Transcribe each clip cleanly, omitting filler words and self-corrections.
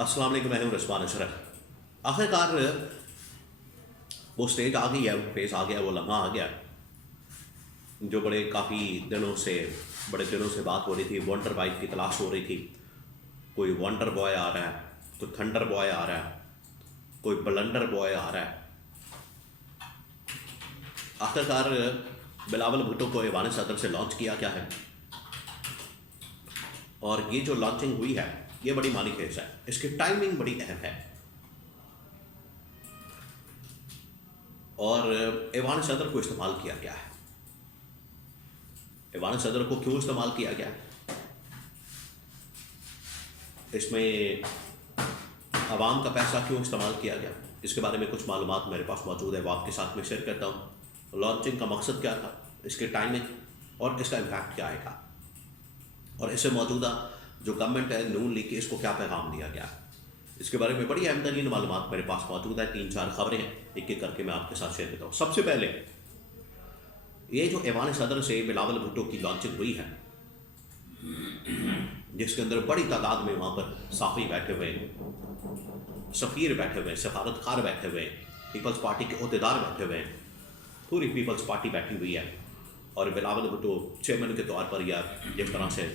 السلام علیکم، میں ہوں رضوان اشرف۔ آخرکار وہ اسٹیج آ گئی ہے، وہ فیس آ گیا، وہ لمحہ آ گیا جو کافی دنوں سے بات ہو رہی تھی۔ ونڈر بائک کی تلاش ہو رہی تھی، کوئی ونڈر بوائے آ رہا ہے، کوئی تھنڈر بوائے آ رہا ہے، کوئی بلنڈر بوائے آ رہا ہے۔ آخرکار بلاول بھٹو کو ایوان صدر سے لانچ کیا گیا ہے، اور یہ جو لانچنگ ہوئی ہے یہ بڑی معنی خیز ہے، اس کی ٹائمنگ بڑی اہم ہے۔ اور ایوان صدر کو استعمال کیا گیا ہے۔ ایوان صدر کو کیوں استعمال کیا گیا؟ اس میں عوام کا پیسہ کیوں استعمال کیا گیا، اس کے بارے میں کچھ معلومات میرے پاس موجود ہے، وہ آپ کے ساتھ میں شیئر کرتا ہوں۔ لانچنگ کا مقصد کیا تھا، اس کی ٹائمنگ اور اس کا امپیکٹ کیا آئے گا، اور اس سے موجودہ جو گورنمنٹ ہے نون لیگ کی، اس کو کیا پیغام دیا گیا، اس کے بارے میں بڑی اہم ترین معلومات میرے پاس موجود ہے۔ 3-4 خبریں ہیں، ایک ایک کر کے میں آپ کے ساتھ شیئر کرتا ہوں۔ سب سے پہلے یہ جو ایوان صدر سے بلاول بھٹو کی لانچنگ ہوئی ہے، جس کے اندر بڑی تعداد میں وہاں پر صحافی بیٹھے ہوئے، سفیر بیٹھے ہوئے، سفارتکار بیٹھے ہوئے، پیپلز پارٹی کے عہدیدار بیٹھے ہوئے، پوری پیپلز پارٹی بیٹھی ہوئی ہے، اور بلاول بھٹو چیئرمین کے طور پر یا جس طرح سے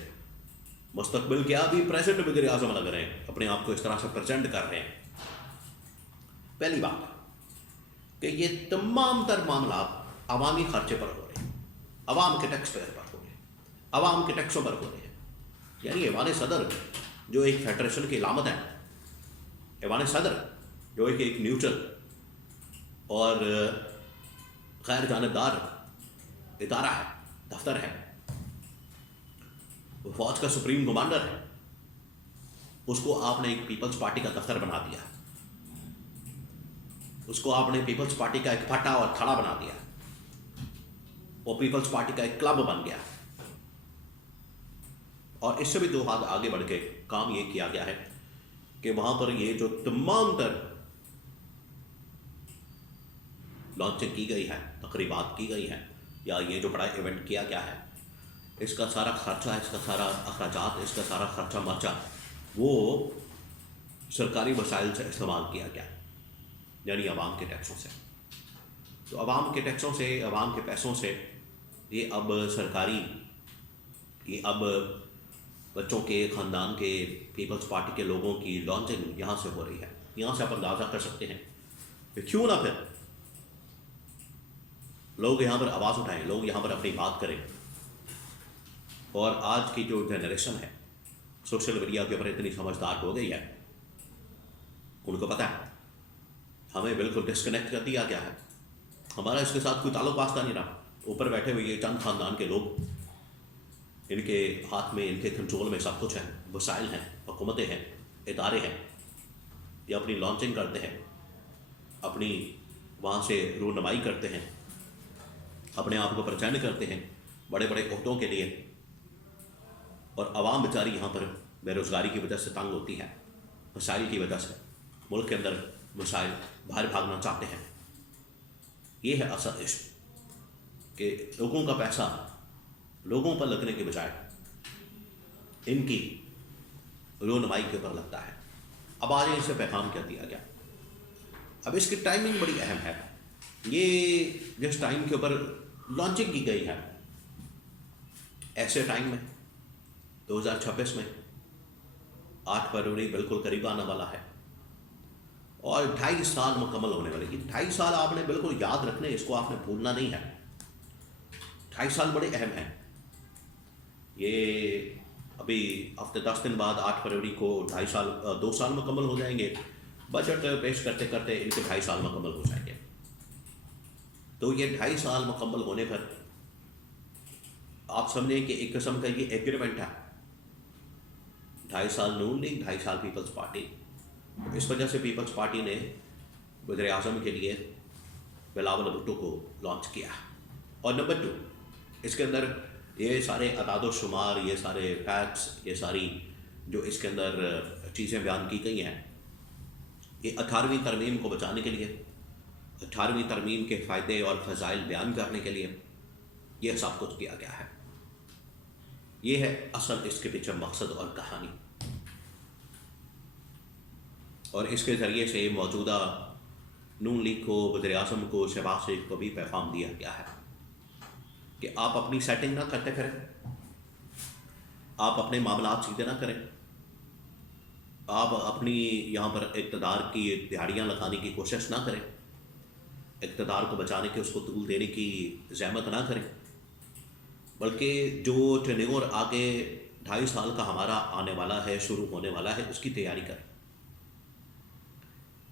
مستقبل کے ابھی پریزیڈنٹ وزیر اعظم لگ رہے ہیں، اپنے آپ کو اس طرح سے پریزنٹ کر رہے ہیں۔ پہلی بات کہ یہ تمام تر معاملات عوامی خرچے پر ہو رہے ہیں، عوام کے ٹیکس پیئر پر ہو رہے ہیں، عوام کے ٹیکسوں پر ہو رہے ہیں۔ یعنی ایوان صدر جو ایک فیڈریشن کی علامت ہے، ایوان صدر جو ایک نیوٹرل اور غیر جانبدار ادارہ ہے، دفتر ہے، وہ فوج کا سپریم کمانڈر ہے، اس کو آپ نے ایک پیپلز پارٹی کا دفتر بنا دیا، اس کو آپ نے پیپلز پارٹی کا ایک پھٹا اور کھڑا بنا دیا، وہ پیپلز پارٹی کا ایک کلب بن گیا۔ اور اس سے بھی 2 ہاتھ آگے بڑھ کے کام یہ کیا گیا ہے کہ وہاں پر یہ جو تمام تر لانچنگ کی گئی ہے، تقریبات کی گئی ہیں، یا یہ جو بڑا ایونٹ کیا گیا ہے، اس کا سارا خرچہ، اس کا سارا اخراجات، اس کا سارا خرچہ مرچہ وہ سرکاری وسائل سے استعمال کیا گیا، یعنی عوام کے ٹیکسوں سے۔ تو عوام کے ٹیکسوں سے، عوام کے پیسوں سے یہ اب اب بچوں کے، خاندان کے، پیپلز پارٹی کے لوگوں کی لانچنگ یہاں سے ہو رہی ہے۔ یہاں سے آپ اندازہ کر سکتے ہیں کہ کیوں نہ پھر لوگ یہاں پر آواز اٹھائیں، لوگ یہاں پر اپنی بات کریں۔ اور آج کی جو جنریشن ہے سوشل میڈیا کے اوپر اتنی سمجھدار ہو گئی ہے، ان کو پتہ ہے ہمیں بالکل ڈسکنیکٹ کر دیا گیا ہے، ہمارا اس کے ساتھ کوئی تعلق واسطہ نہیں رہا۔ اوپر بیٹھے ہوئے یہ چند خاندان کے لوگ، ان کے ہاتھ میں، ان کے کنٹرول میں سب کچھ ہے، وسائل ہیں، حکومتیں ہیں، ادارے ہیں، یہ اپنی لانچنگ کرتے ہیں، اپنی وہاں سے رونمائی کرتے ہیں، اپنے آپ کو پریزنٹ کرتے ہیں بڑے بڑے عہدوں کے لیے، اور عوام بیچاری یہاں پر بے روزگاری کی وجہ سے تنگ ہوتی ہے، مسائل کی وجہ سے، ملک کے اندر مسائل، باہر بھاگنا چاہتے ہیں۔ یہ ہے اصل عشق کہ لوگوں کا پیسہ لوگوں پر لگنے کے بجائے ان کی رونمائی کے اوپر لگتا ہے۔ اب آج اسے پیغام کیا دیا گیا، اب اس کی ٹائمنگ بڑی اہم ہے۔ یہ جس ٹائم کے اوپر لانچنگ کی گئی ہے، ایسے ٹائم میں 2026 میں 8 فروری بالکل قریب آنے والا ہے، اور 2.5 سال مکمل ہونے والے۔ یہ 2.5 سال آپ نے بالکل یاد رکھنے، اس کو آپ نے بھولنا نہیں ہے۔ 2.5 سال بڑے اہم ہیں۔ یہ ابھی ہفتے 10 دن بعد 8 فروری کو 2 سال مکمل ہو جائیں گے۔ بجٹ پیش کرتے کرتے ان کے 2.5 سال مکمل ہو جائیں گے۔ تو یہ 2.5 سال مکمل ہونے پر آپ سمجھیں کہ ایک قسم کا یہ ایگریمنٹ ہے، 2.5 سال نون لیگ، 2.5 سال پیپلز پارٹی۔ اس وجہ سے پیپلز پارٹی نے وزیر اعظم کے لیے بلاول بھٹو کو لانچ کیا۔ اور نمبر 2، اس کے اندر یہ سارے اعداد و شمار، یہ سارے فیکٹس، یہ ساری جو اس کے اندر چیزیں بیان کی گئی ہیں، یہ 18ویں ترمیم کو بچانے کے لیے، 18ویں ترمیم کے فائدے اور فضائل بیان کرنے کے لیے یہ سب کچھ کیا گیا ہے۔ یہ ہے اصل اس کے پیچھے مقصد اور کہانی۔ اور اس کے ذریعے سے موجودہ نون لیگ کو، وزیر اعظم کو، شہباز شریف کو بھی پیغام دیا گیا ہے کہ آپ اپنی سیٹنگ نہ کرتے پھریں، آپ اپنے معاملات سیدھے نہ کریں، آپ اپنی یہاں پر اقتدار کی دہاڑیاں لگانے کی کوشش نہ کریں، اقتدار کو بچانے کے، اس کو طول دینے کی زحمت نہ کریں، بلکہ جو ٹینیور آگے 2.5 سال کا ہمارا آنے والا ہے، شروع ہونے والا ہے، اس کی تیاری کریں۔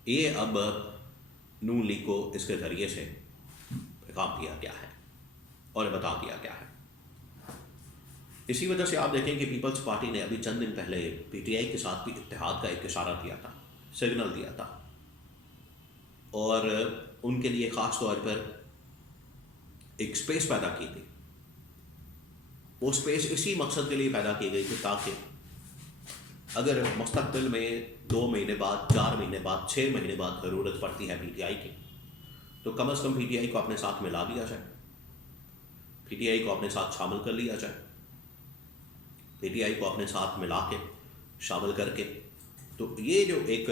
یہ اب نون لیگ کو اس کے ذریعے سے پیغام دیا گیا ہے اور بتا دیا گیا ہے۔ اسی وجہ سے آپ دیکھیں کہ پیپلز پارٹی نے ابھی چند دن پہلے پی ٹی آئی کے ساتھ بھی اتحاد کا ایک اشارہ دیا تھا، سگنل دیا تھا، اور ان کے لیے خاص طور پر ایک سپیس پیدا کی تھی۔ وہ سپیس اسی مقصد کے لیے پیدا کی گئی تھی تاکہ اگر مستقبل میں 2 مہینے بعد، 4 مہینے بعد، 6 مہینے بعد ضرورت پڑتی ہے پی ٹی آئی کی، تو کم از کم پی ٹی آئی کو اپنے ساتھ ملا دیا جائے، پی ٹی آئی کو اپنے ساتھ شامل کر لیا جائے، پی ٹی آئی کو اپنے ساتھ ملا کے، شامل کر کے، تو یہ جو ایک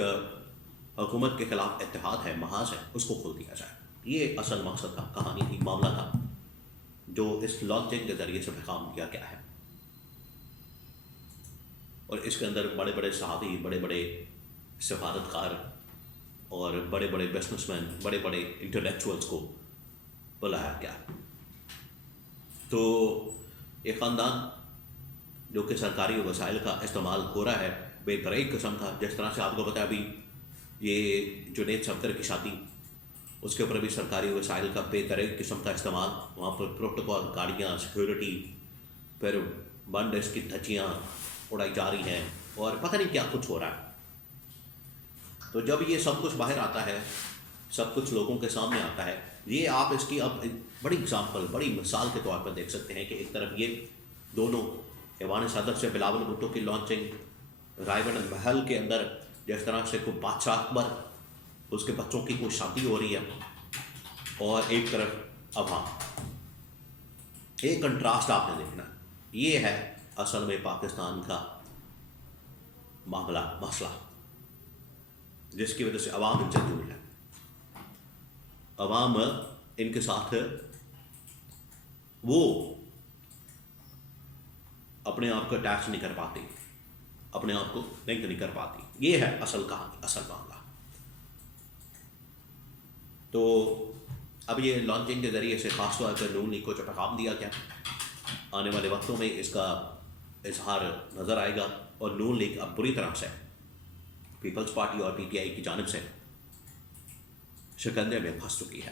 حکومت کے خلاف اتحاد ہے، محاذ ہے، اس کو کھول دیا جائے۔ یہ اصل مقصد تھا، کہانی تھی، معاملہ تھا جو اس لانچنگ کے ذریعے سے پیغام دیا گیا ہے۔ اور اس کے اندر بڑے بڑے صحافی، بڑے بڑے سفارتکار اور بڑے بڑے بزنس مین، بڑے بڑے انٹلیکچوئلس کو بلایا گیا۔ تو یہ خاندان جو کہ سرکاری وسائل کا استعمال ہو رہا ہے بے دریغ قسم کا، جس طرح سے آپ کو پتہ ہے ابھی یہ جنید صفدر کی شادی، اس کے اوپر بھی سرکاری وسائل کا بے دریغ قسم کا استعمال، وہاں پر پروٹوکول، گاڑیاں، سیکیورٹی، پھر بنڈس کی دھچیاں اڑائی جا رہی ہیں اور پتہ نہیں کیا کچھ ہو رہا ہے۔ تو جب یہ سب کچھ باہر آتا ہے، سب کچھ لوگوں کے سامنے آتا ہے، یہ آپ اس کی اب بڑی اگزامپل، بڑی مثال کے طور پر دیکھ سکتے ہیں کہ ایک طرف یہ دونوں ایوان صدر سے بلاول بھٹو کی لانچنگ، رائے گڑھ محل کے اندر جس طرح سے کوئی بادشاہ اکبر، اس کے بچوں کی کوئی شادی ہو رہی ہے، اور ایک طرف عوام، ایک کنٹراسٹ آپ نے دیکھنا۔ یہ ہے اصل میں پاکستان کا معاملہ، مسئلہ، جس کی وجہ سے عوام ان سے دور ہے، عوام ان کے ساتھ وہ اپنے آپ کو اٹیچ نہیں کر پاتی، اپنے آپ کو لنک نہیں کر پاتی۔ یہ ہے اصل کہانی، اصل معاملہ۔ تو اب یہ لانچنگ کے ذریعے سے خاص طور پر نون لیگ کو جو پیغام دیا گیا، آنے والے وقتوں میں اس کا اظہار نظر آئے گا، اور نون لیگ اب بری طرح سے پیپلز پارٹی اور پی ٹی آئی کی جانب سے شکنجے میں پھنس چکی ہے۔